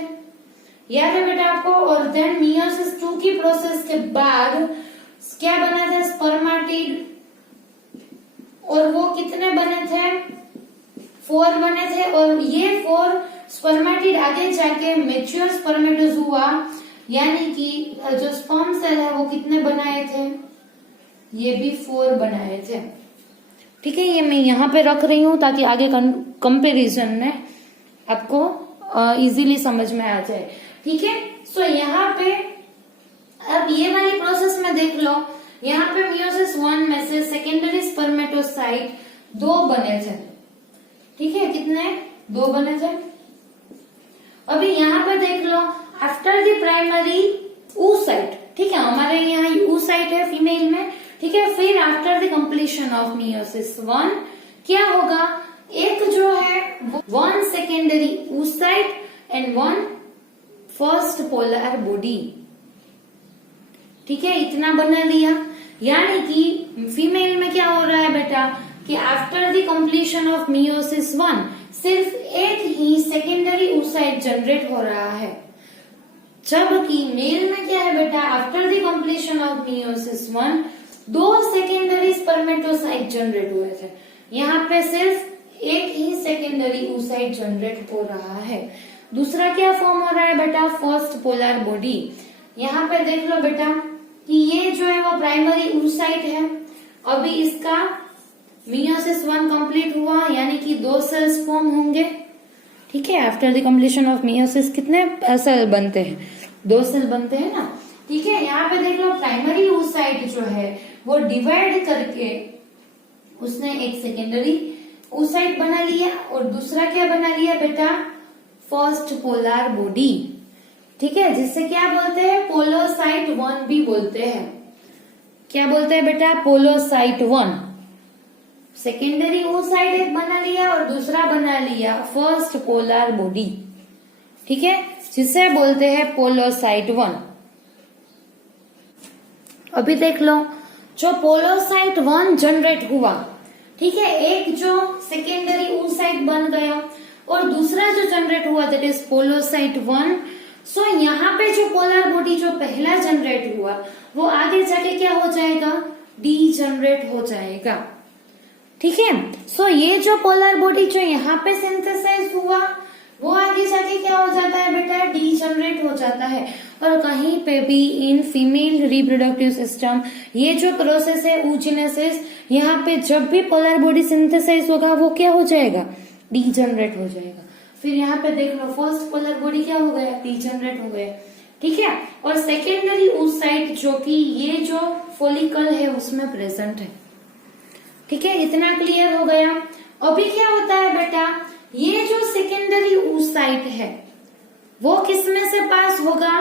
याद है बेटा आपको। और देन मियोसिस 2 की प्रोसेस के बाद क्या बना था, स्पर्माटिड, और वो कितने बने थे, 4 बने थे। और ये 4 स्पर्माटिड आगे जाके मेच्योर स्पर्मेटोज हुआ, यानी कि जो स्पर्म सेल है वो कितने बनाए थे, ये भी 4 बनाए थे। ठीक है, ये मैं यहाँ पे रख रही हूँ ताकि आगे कंपैरिजन में आपको इजीली समझ में आ जाए। ठीक है, सो यहाँ पे अब ये वाली प्रोसेस में देख लो, यहाँ पे मियोसिस 1 में से सेकेंडरी स्पर्मेटोसाइट 2 बने थे। ठीक है, कितने, 2 बने थे। अभी यहाँ पे देख लो, आफ्टर द प्राइमरी oocyte, ठीक है, हमारे यहाँ oocyte है फीमेल में। ठीक है, फिर after the completion of meiosis 1 क्या होगा, एक जो है 1 secondary oocyte and 1 first polar body. ठीक है, इतना बना लिया, यानी कि फीमेल में क्या हो रहा है बेटा कि after the completion of meiosis 1 सिर्फ एक ही सेकेंडरी oocyte जनरेट हो रहा है, जबकि मेल में क्या है बेटा, after the completion of meiosis 1 2 secondary spermatocyte generate हुए थे, यहाँ पे सिर्फ एक ही सेकेंडरी oocyte जनरेट हो रहा है। दूसरा क्या फॉर्म हो रहा है बेटा, फर्स्ट पोलर बॉडी। यहाँ पे देख लो बेटा कि ये जो है वो प्राइमरी oocyte है, अभी इसका मियोसिस 1 कंप्लीट हुआ, यानी कि 2 सेल्स फॉर्म होंगे। ठीक है, after the completion of meiosis कितने सेल बनते हैं, 2 सेल बनते हैं ना। ठीक है, यहाँ पे देख लो प्राइमरी oocyte जो है वो डिवाइड करके उसने एक सेकेंडरी oocyte बना लिया और दूसरा क्या बना लिया बेटा, फर्स्ट पोलर बॉडी। ठीक है, जिससे क्या बोलते हैं, पोलोसाइट 1 भी बोलते हैं। क्या बोलते हैं बेटा, पोलोसाइट 1। सेकेंडरी oocyte एक बना लिया और दूसरा बना लिया फर्स्ट पोलर बॉडी। ठीक है, जिसे बोलते हैं पोलोसाइट 1। अभी देख लो, जो पोलोसाइट 1 जनरेट हुआ, ठीक है, एक जो सेकेंडरी oocyte बन गया और दूसरा जो जनरेट हुआ दैट इज पोलोसाइट 1। सो यहाँ पे जो पोलर बॉडी जो पहला जनरेट हुआ वो आगे जाके क्या हो जाएगा, डी जनरेट हो जाएगा। ठीक है, सो ये जो पोलर बॉडी जो यहाँ पे सिंथेसाइज हुआ वो आगे जाके क्या हो जाता है बेटा, डी जनरेट हो जाता है। और कहीं पे भी इन फीमेल रिप्रोडक्टिव सिस्टम ये जो प्रोसेस है oogenesis, यहाँ पे जब भी पोलर बॉडी सिंथेसाइज होगा वो क्या हो जाएगा, डी जनरेट हो जाएगा। फिर यहाँ पे देख लो, फर्स्ट पोलर बॉडी क्या हो गया, डी जनरेट हो गया। ठीक है, और सेकेंडरी oocyte जो कि ये जो फॉलिकल है उसमें प्रेजेंट है। ठीक है, इतना क्लियर हो गया। अभी क्या होता है बेटा, ये जो सेकेंडरी oocyte है वो किस में से पास होगा,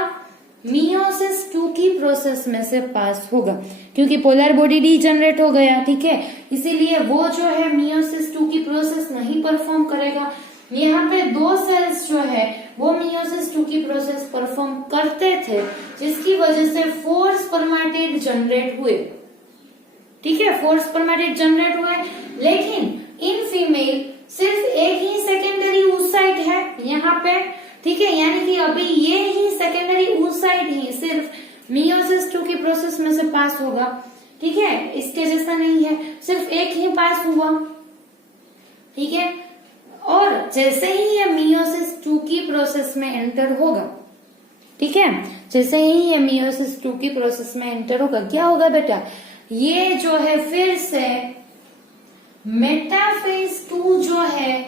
मियोसिस 2 की प्रोसेस में से पास होगा, क्योंकि पोलर बॉडी डी जनरेट हो गया। ठीक है, इसीलिए वो जो है मियोसिस 2 की प्रोसेस नहीं परफॉर्म करेगा। यहाँ पे 2 सेल्स जो है वो मियोसिस 2 की प्रोसेस परफॉर्म करते थे, जिसकी वजह से 4 स्पर्मेटिड जनरेट हुए। ठीक है, 4 स्पर्मेटिड जनरेट हुए, लेकिन इन फीमेल सिर्फ एक ही सेकेंडरी oocyte है यहाँ पे। ठीक है, यानी कि अभी ये ही सेकेंडरी oocyte ही सिर्फ मियोसिस 2 की प्रोसेस में से पास होगा। ठीक है, इसके जैसा नहीं है, सिर्फ एक ही पास हुआ। ठीक है, और जैसे ही ये मियोसिस 2 की प्रोसेस में एंटर होगा, ठीक है। जैसे ही ये मियोसिस 2 की प्रोसेस में एंटर होगा, क्या होगा बेटा, ये जो है फिर से मेटाफेज 2 जो है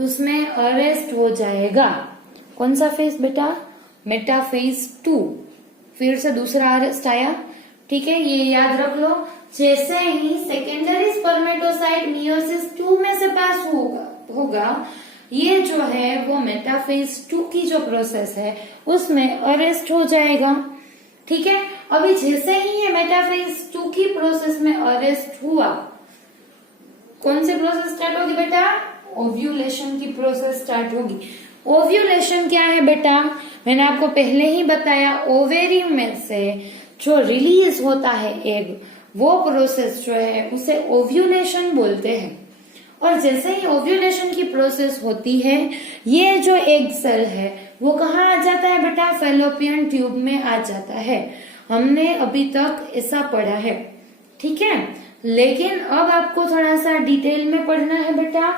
उसमें अरेस्ट हो जाएगा। कौन सा फेज बेटा, मेटाफेज 2, फिर से दूसरा अरेस्ट आया। ठीक है, ये याद रख लो। जैसे ही सेकेंडरी स्पर्मेटोसाइट मियोसिस 2 में से पास होगा, ये जो है वो मेटाफेज 2 की जो प्रोसेस है उसमें अरेस्ट हो जाएगा। ठीक है, अभी जैसे ही ये मेटाफेज 2 की प्रोसेस में अरेस्ट हुआ, कौन सी प्रोसेस स्टार्ट होगी बेटा, ओव्यूलेशन की प्रोसेस स्टार्ट होगी। ओव्यूलेशन क्या है बेटा, मैंने आपको पहले ही बताया, ओवेरियम में से जो रिलीज होता है एग, वो प्रोसेस जो है उसे ओव्यूलेशन बोलते हैं। और जैसे ही ओव्यूलेशन की प्रोसेस होती है, ये जो एग सेल है वो कहाँ आ जाता है बेटा, फैलोपियन ट्यूब में आ जाता है। हमने अभी तक ऐसा पढ़ा है। ठीक है, लेकिन अब आपको थोड़ा सा डिटेल में पढ़ना है बेटा,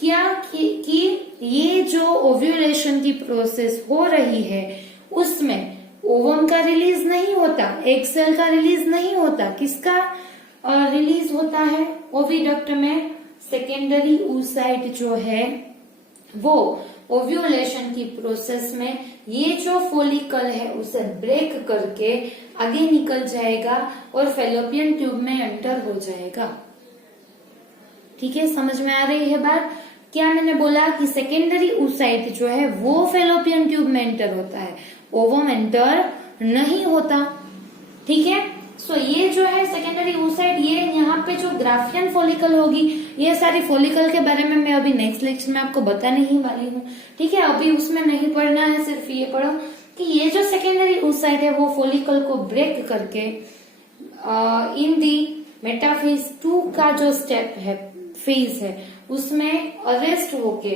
क्या कि ये जो ओव्यूलेशन की प्रोसेस हो रही है उसमें ओवम का रिलीज नहीं होता, एग सेल का रिलीज नहीं होता, किसका रिलीज होता है, ओविडक्ट में सेकेंडरी oocyte जो है वो ओव्यूलेशन की प्रोसेस में ये जो फोलिकल है उसे ब्रेक करके आगे निकल जाएगा और फैलोपियन ट्यूब में एंटर हो जाएगा। ठीक है, समझ में आ रही है बात। क्या मैंने बोला कि सेकेंडरी oocyte जो है वो फैलोपियन ट्यूब में एंटर होता है, ओवम एंटर नहीं होता। ठीक है, सो ये जो है सेकेंडरी oocyte, ये यहाँ पे जो ग्राफियन फॉलिकल होगी, ये सारी फॉलिकल के बारे में मैं अभी नेक्स्ट लेक्चर में आपको बताने ही वाली हूँ। ठीक है, अभी उसमें नहीं पढ़ना है, सिर्फ ये पढ़ो कि ये जो सेकेंडरी oocyte है वो फॉलिकल को ब्रेक करके इन दी मेटाफेज 2 का जो स्टेप है, फेज है, उसमें अरेस्ट होके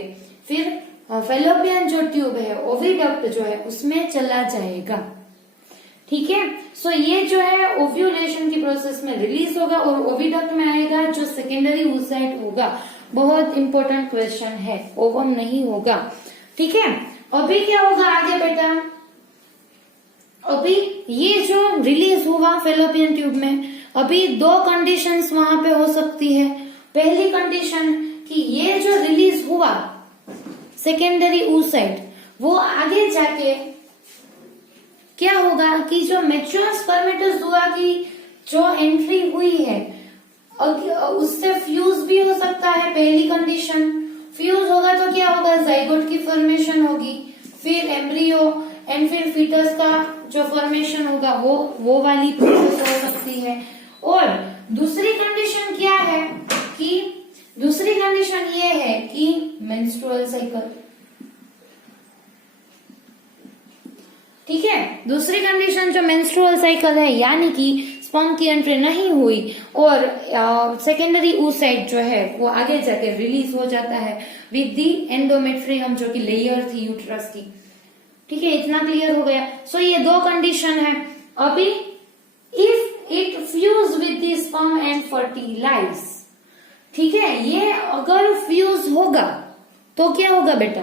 फिर फैलोपियन जो ट्यूब है, ओविडक्ट जो है, उसमें चला जाएगा। ठीक है, सो ये जो है ओव्यूलेशन की प्रोसेस में रिलीज होगा और ओविडक्ट में आएगा जो सेकेंडरी oocyte होगा। बहुत इंपॉर्टेंट क्वेश्चन है, ओवम नहीं होगा। ठीक है, अभी क्या होगा आगे बेटा, अभी ये जो रिलीज हुआ फैलोपियन ट्यूब में, अभी दो कंडीशंस वहां पे हो सकती है। पहली कंडीशन कि ये जो रिलीज हुआ सेकेंडरी oocyte, वो आगे जाके क्या होगा कि जो मैच्योर स्पर्मेटोजोआ की जो एंट्री हुई है उससे फ्यूज भी हो सकता है। पहली कंडीशन, फ्यूज होगा तो क्या होगा, जाइगोट की फॉर्मेशन होगी, फिर एम्ब्रियो एंड फिर फीटस का जो फॉर्मेशन होगा वो वाली प्रोसेस हो सकती है। और दूसरी कंडीशन क्या है कि दूसरी कंडीशन ये है कि मेंस्ट्रुअल साइकिल। ठीक है, दूसरी कंडीशन जो मेंस्ट्रुअल साइकिल है, यानी कि स्पर्म की एंट्री नहीं हुई और सेकेंडरी oocyte जो है वो आगे जाके रिलीज हो जाता है विद दी एंडोमेट्रियम जो कि लेयर थी यूट्रस की। ठीक है, इतना क्लियर हो गया। सो ये दो कंडीशन है। अभी if it fuse with the sperm and fertilise, ठीक है, ये अगर फ्यूज होगा तो क्या होगा बेटा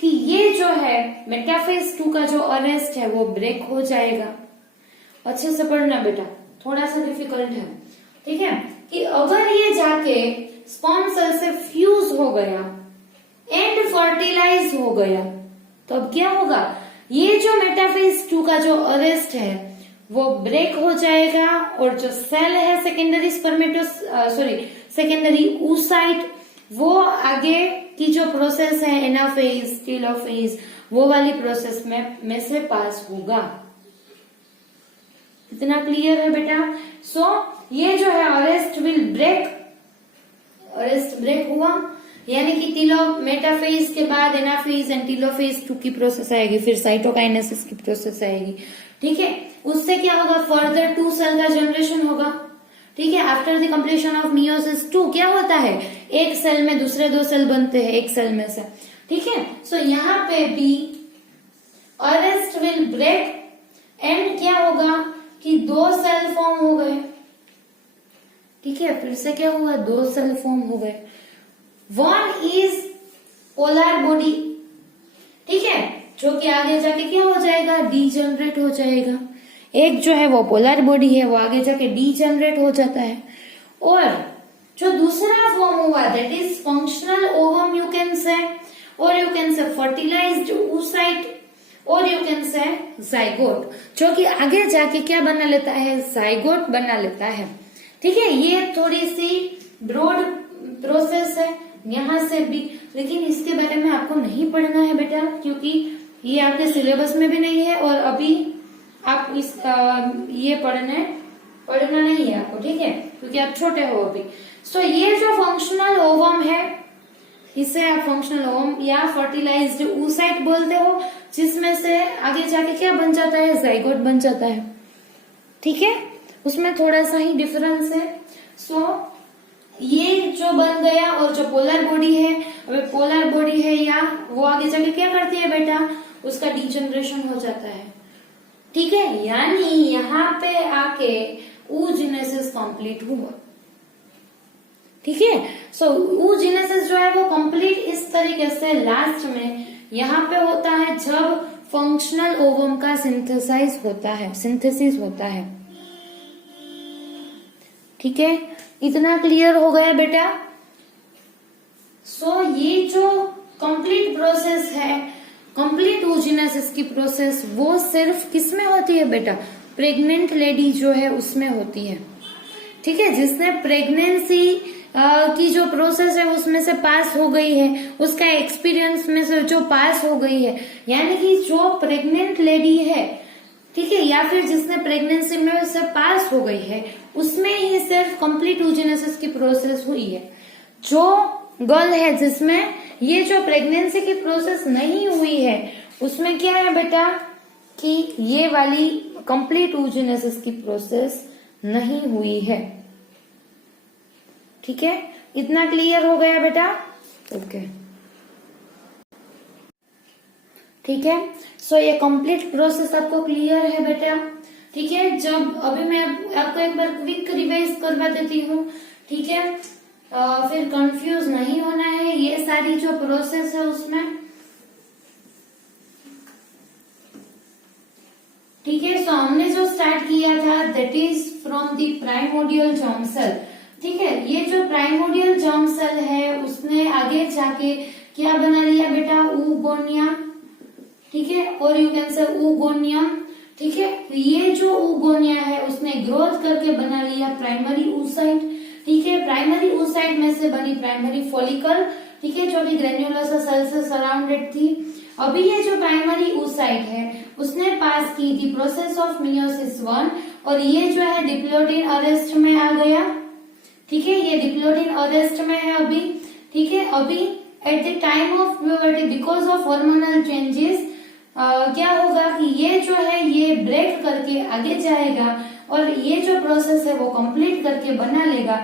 कि ये जो है मेटाफेज 2 का जो अरेस्ट है वो ब्रेक हो जाएगा। अच्छे से पढ़ना बेटा, थोड़ा सा डिफिकल्ट है। ठीक है, कि अगर ये जाके स्पर्म सेल से फ्यूज हो गया एंड फर्टिलाइज हो गया तो अब क्या होगा, ये जो मेटाफेज 2 का जो अरेस्ट है वो ब्रेक हो जाएगा और जो सेल है सेकेंडरी oocyte, वो आगे की जो प्रोसेस है एनाफेज, टेलोफेज, वो वाली प्रोसेस में से पास होगा। इतना क्लियर है बेटा। सो ये जो है अरेस्ट ब्रेक हुआ, यानी कि मेटाफेज के बाद एनाफेज एंड टेलोफेज 2 की प्रोसेस आएगी, फिर साइटोकाइनेसिस की प्रोसेस आएगी। ठीक है, उससे क्या होगा, फर्दर 2 सेल का जनरेशन होगा। ठीक है, after the completion of meiosis 2 क्या होता है, एक सेल में दूसरे 2 सेल बनते हैं एक सेल में से। ठीक है, सो यहाँ पे भी अरेस्ट विल ब्रेक एंड क्या होगा कि 2 सेल फॉर्म हो गए। ठीक है, फिर से क्या हुआ, 2 सेल फॉर्म हो गए। One is polar body. ठीक है, जो कि आगे जाके क्या हो जाएगा, डीजनरेट हो जाएगा। एक जो है वो पोलर बॉडी है, वो आगे जाके डीजनरेट हो जाता है। और जो दूसरा फॉर्म हुआ that is functional ovum you can say, और you can say fertilised oocyte, और यू कैन से जाइगोट, जो कि आगे जाके क्या बना लेता है, जाइगोट बना लेता है। ठीक है, ये थोड़ी सी ब्रॉड प्रोसेस है यहाँ से भी, लेकिन इसके बारे में आपको नहीं पढ़ना है बेटा, क्योंकि ये आपके सिलेबस में भी नहीं है और अभी आप ये पढ़ना नहीं है आपको, ठीक है, क्योंकि आप छोटे हो अभी। सो ये जो फंक्शनल ओवम है, इसे आप फंक्शनल ओवम या फर्टिलाइज्ड oocyte बोलते हो, जिसमें से आगे जाके क्या बन जाता है, जाइगोट बन जाता है। ठीक है, उसमें थोड़ा सा ही डिफरेंस है। सो ये जो बन गया, और जो पोलर बॉडी है, अब पोलर बॉडी है या वो आगे जाके क्या करती है बेटा, उसका डीजनरेशन हो जाता है। ठीक है, यानी यहाँ पे आके oogenesis कंप्लीट हुआ। ठीक है, सो oogenesis जो है वो कंप्लीट इस तरीके से लास्ट में यहाँ पे होता है जब फंक्शनल ओवम का सिंथेसिस होता है। ठीक है, इतना क्लियर हो गया बेटा। सो ये जो कंप्लीट प्रोसेस है, कंप्लीट oogenesis की प्रोसेस, वो सिर्फ किसमें होती है बेटा, प्रेग्नेंट लेडी जो है उसमें होती है। ठीक है, जिसने प्रेगनेंसी की जो प्रोसेस है उसमें से पास हो गई है, उसका एक्सपीरियंस में से जो पास हो गई है, यानी कि जो प्रेग्नेंट लेडी है, ठीक है, या फिर जिसने प्रेगनेंसी में से पास हो गई है, उसमें ही सिर्फ कंप्लीट oogenesis की प्रोसेस हुई है। जो गर्ल है जिसमें ये जो प्रेगनेंसी की प्रोसेस नहीं हुई है, उसमें क्या है बेटा कि ये वाली कंप्लीट oogenesis की प्रोसेस नहीं हुई है। ठीक है, इतना क्लियर हो गया बेटा। ओके, ठीक है, सो ये कंप्लीट प्रोसेस आपको क्लियर है बेटा। ठीक है, जब अभी मैं आपको एक बार क्विक रिवाइज करवा देती हूँ, ठीक है, फिर कंफ्यूज नहीं होना है, ये सारी जो प्रोसेस है उसमें। ठीक है, सो हमने जो स्टार्ट किया था that is from the primordial germ cell. ठीक है, ये जो प्राइमोडियल जर्म सेल है उसने आगे जाके क्या बना लिया बेटा, oogonia। ठीक है, और यू कैन से ओगोनियम। ठीक है, ये जो oogonia है उसने ग्रोथ करके बना लिया प्राइमरी oocyte। ठीक है, प्राइमरी oocyte में से बनी प्राइमरी फॉलिकल। ठीक है, जो कि ग्रेन्युलोसा सेल से सराउंडेड थी। अभी ये जो प्राइमरी oocyte है उसने पास की थी प्रोसेस ऑफ मियोसिस 1, और ये जो है डिप्लोइडिन अरेस्ट में आ गया। ठीक है, ये डिप्लोइडिन अरेस्ट में है अभी। ठीक है, अभी at the time of puberty because of hormonal changes क्या होगा कि ये जो है ये ब्रेक करके आगे जाएगा, और ये जो प्रोसेस है वो कंप्लीट करके बना लेगा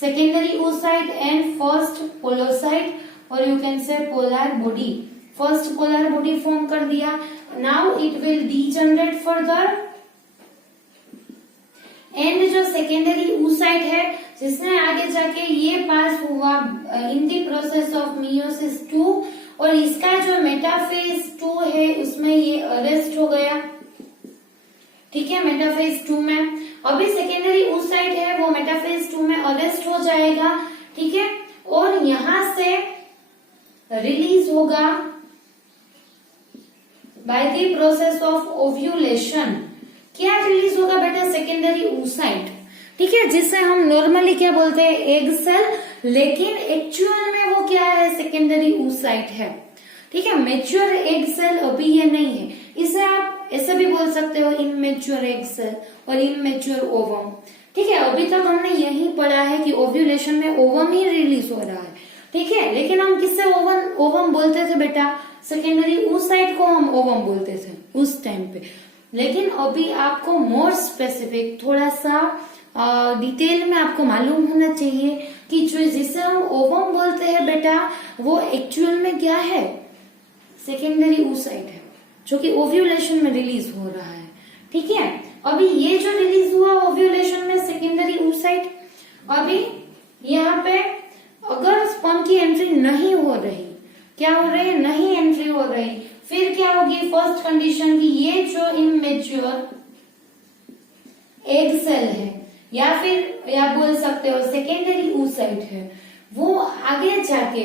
सेकेंडरी oocyte एंड फर्स्ट पोलोसाइट, और यू कैन से polar body. First polar body form कर दिया, now it will degenerate further, and जो सेकेंडरी oocyte है जिसने आगे जाके ये पास हुआ इन दी प्रोसेस ऑफ मियोसिस 2, और इसका जो मेटाफेज 2 है उसमें ये अरेस्ट हो गया। ठीक है, मेटाफेज 2 में अभी सेकेंडरी oocyte है वो मेटाफेज 2 में अरेस्ट हो जाएगा। ठीक है, और यहां से रिलीज होगा by the process of ovulation. क्या रिलीज होगा बेटा, सेकेंडरी oocyte। ठीक है, जिसे हम नॉर्मली क्या बोलते हैं, एग सेल, लेकिन एक्चुअल में वो क्या है, सेकेंडरी oocyte है। ठीक है, मेच्योर एग सेल अभी ये नहीं है, इसे आप ऐसे भी बोल सकते हो इनमेच्योर एग सेल और इनमेच्योर ओवम। ठीक है, अभी तक हमने यही पढ़ा है कि ओव्यूलेशन में ओवम ही रिलीज हो रहा है। ठीक है, लेकिन हम किससे ओवम बोलते थे बेटा, सेकेंडरी oocyte को हम ओवम बोलते थे उस टाइम पे। लेकिन अभी आपको मोर स्पेसिफिक थोड़ा सा डिटेल में आपको मालूम होना चाहिए कि जो जिसे हम ओवम बोलते हैं बेटा वो एक्चुअल में क्या है, सेकेंडरी oocyte है, जो कि ओव्यूलेशन में रिलीज हो रहा है। ठीक है, अभी ये जो रिलीज हुआ ओव्यूलेशन में सेकेंडरी oocyte, अभी यहाँ पे अगर स्पर्म की एंट्री नहीं हो रही, क्या हो रही है, नहीं एंट्री हो रही, फिर क्या होगी फर्स्ट कंडीशन की, ये जो इमेच्योर एग सेल है या फिर या बोल सकते हो सेकेंडरी oocyte है, वो आगे जाके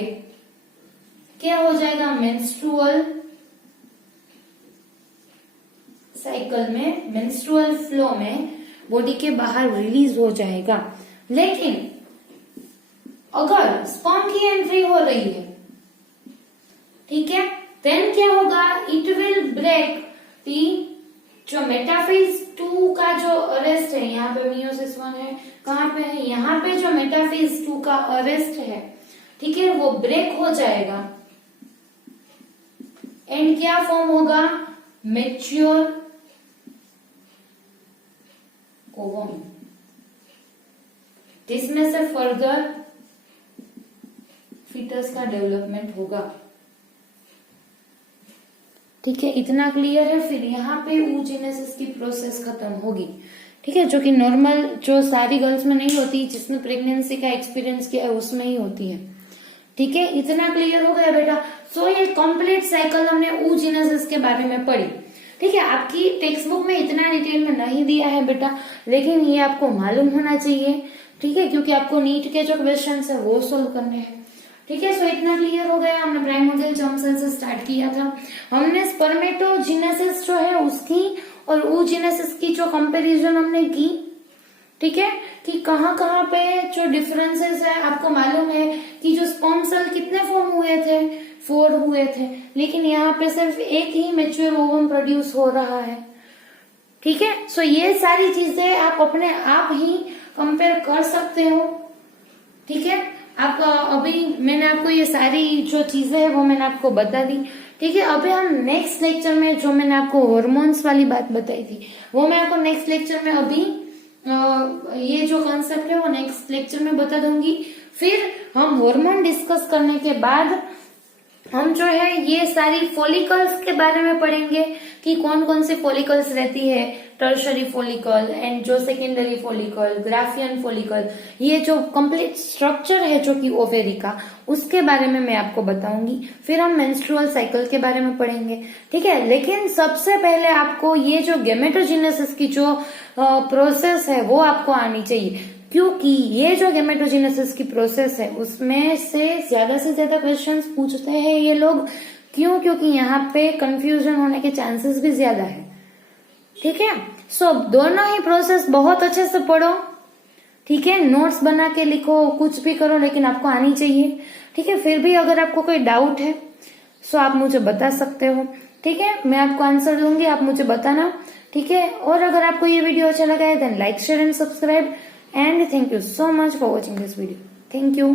क्या हो जाएगा, मेंस्ट्रुअल साइकिल में, मेंस्ट्रुअल फ्लो में बॉडी के बाहर रिलीज हो जाएगा। लेकिन अगर स्पर्म की एंट्री हो रही है, ठीक है, देन क्या होगा, इट विल ब्रेक दी जो मेटाफेज 2 का जो अरेस्ट है, यहाँ पे मियोसिस 1 है, कहाँ पे है, यहाँ पे जो मेटाफेज 2 का अरेस्ट है, ठीक है, वो ब्रेक हो जाएगा एंड क्या फॉर्म होगा, मेच्योर ओवम, जिसमें से फर्दर फीटस का डेवलपमेंट होगा। ठीक है, इतना क्लियर है। फिर यहाँ पे oogenesis की प्रोसेस खत्म होगी, ठीक है, जो कि नॉर्मल जो सारी गर्ल्स में नहीं होती, जिसने प्रेगनेंसी का एक्सपीरियंस किया है उसमें ही होती है। ठीक है, इतना क्लियर हो गया बेटा। सो ये कंप्लीट साइकिल हमने oogenesis के बारे में पढ़ी। ठीक है, आपकी टेक्स्ट बुक में इतना डिटेल में नहीं दिया है बेटा, लेकिन ये आपको मालूम होना चाहिए, ठीक है, क्योंकि आपको नीट के जो क्वेश्चन है वो सोल्व करने हैं। ठीक है, सो इतना क्लियर हो गया। हमने प्राइमोर्डियल जर्म सेल से स्टार्ट किया था, हमने स्पर्मेटोजेनेसिस जो है उसकी और oogenesis की जो कंपैरिजन हमने की। ठीक है, कि कहाँ कहाँ पे जो डिफरेंसेस है, आपको मालूम है कि जो स्पर्म सेल कितने फॉर्म हुए थे, 4 हुए थे, लेकिन यहाँ पे सिर्फ एक ही मैच्योर ओवम प्रोड्यूस हो रहा है। ठीक है, सो ये सारी चीजें आप अपने आप ही कंपेयर कर सकते हो। ठीक है, आप अभी मैंने आपको ये सारी जो चीजें है वो मैंने आपको बता दी। ठीक है, अभी हम नेक्स्ट लेक्चर में जो मैंने आपको हॉर्मोन्स वाली बात बताई थी वो मैं आपको नेक्स्ट लेक्चर में अभी ये जो कॉन्सेप्ट है वो नेक्स्ट लेक्चर में बता दूंगी। फिर हम हार्मोन डिस्कस करने के बाद हम जो है ये सारी फॉलिकल्स के बारे में पढ़ेंगे कि कौन कौन सी फॉलिकल्स रहती है, टर्शरी फॉलिकल एंड जो सेकेंडरी फॉलिकल, ग्राफियन फॉलिकल, ये जो कंप्लीट स्ट्रक्चर है जो कि ओवेरी का, उसके बारे में मैं आपको बताऊंगी। फिर हम मेंस्ट्रुअल साइकिल के बारे में पढ़ेंगे। ठीक है, लेकिन सबसे पहले आपको ये जो गैमेटोजेनेसिस की जो प्रोसेस है वो आपको आनी चाहिए, क्योंकि ये जो गैमेटोजेनेसिस की प्रोसेस है उसमें से ज्यादा क्वेश्चंस पूछते हैं ये लोग। क्यों? क्योंकि यहाँ पे कंफ्यूजन होने के चांसेस भी ज्यादा है। ठीक है, सो दोनों ही प्रोसेस बहुत अच्छे से पढ़ो। ठीक है, नोट्स बना के लिखो, कुछ भी करो, लेकिन आपको आनी चाहिए। ठीक है, फिर भी अगर आपको कोई डाउट है सो आप मुझे बता सकते हो। ठीक है, मैं आपको आंसर दूंगी, आप मुझे बताना। ठीक है, और अगर आपको ये वीडियो अच्छा लगा है then like, share and subscribe, and thank you so much for watching this video. Thank you.